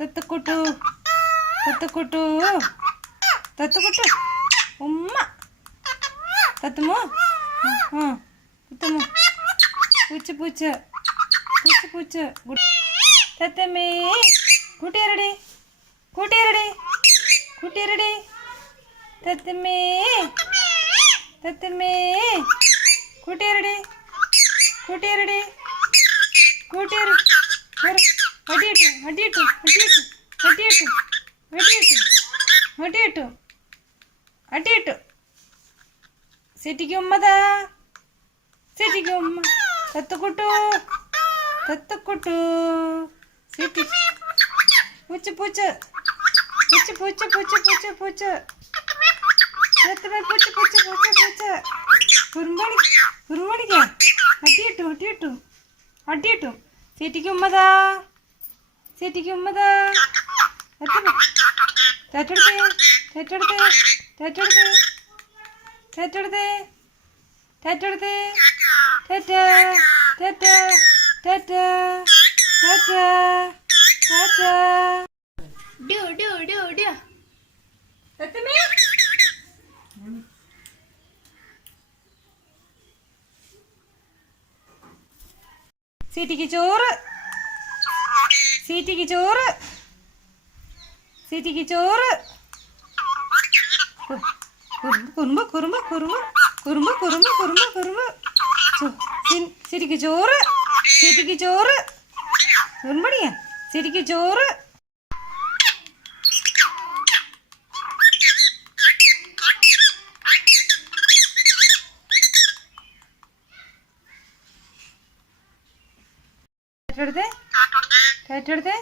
തത്തക്കുട്ടു തത്തക്കുട്ടു തത്തക്കുട്ടു ഉമ്മ തത്തുമോ തത്തുമോ പൂച്ച പൂച്ച പൂച്ച പൂച്ച തത്തമ്മേ കൂട്ടിയരടി കൂട്ടിയരടി കൂട്ടിയരടി തത്തമ്മേ തത്തമ്മേ കൂട്ടിയരടി കൂട്ടിയരടി കൂട്ടിയര അടിയിട്ടു അടിയിട്ടു അടിയിട്ടു അടിയിട്ടു അടിയിട്ടു അടിയിട്ടു അടിയിട്ടു സിറ്റിക്ക് ഉമ്മതാ സിറ്റിക്ക് ഉമ്മ തത്തുക്കുട്ടു തത്തുക്കുട്ടു സിറ്റി പൂച്ച പൂച്ച പൂച്ച പൂച്ച പൂച്ച പൂച്ച പൂച്ച തത്തമ്മേ പൂച്ച പൂച്ച പൂച്ച പൂച്ച കുറുമ്പണിക്ക അടിയിട്ടു അടിയിട്ടു അടിയിട്ടു സിറ്റിക്ക് ഉമ്മതാ സിറ്റിക്ക് ഉമ്മതാ തേറ്റെടുത്തേ തേറ്റെടുത്തേ തേറ്റെടുത്തേ തേറ്റെടുത്തേ തേറ്റെടുത്തേ തേറ്റ തേറ്റ തേറ്റ തേറ്റ തേറ്റ ഡ്യൂ ഡ്യൂ ഡ്യൂ ഡ്യൂ തത്തമ്മേ സീറ്റിക്ക് ചോറ് സീറ്റിക്ക് ചോറ് സീറ്റിക്ക് ചോറ് കുറുമ്പ് കുറുമ്പ് കുറുമ്പ് കുറുമ്പ് കുറുമ്പ് കുറുമ്പ് കുറുമ്പ് സീറ്റിക്ക് ചോറ് സീറ്റിക്ക് ചോറ് കുറുമ്പടിയാ സീറ്റിക്ക് ചോറ് കേട്ടെടുത്തേ കേട്ടെടുത്തേ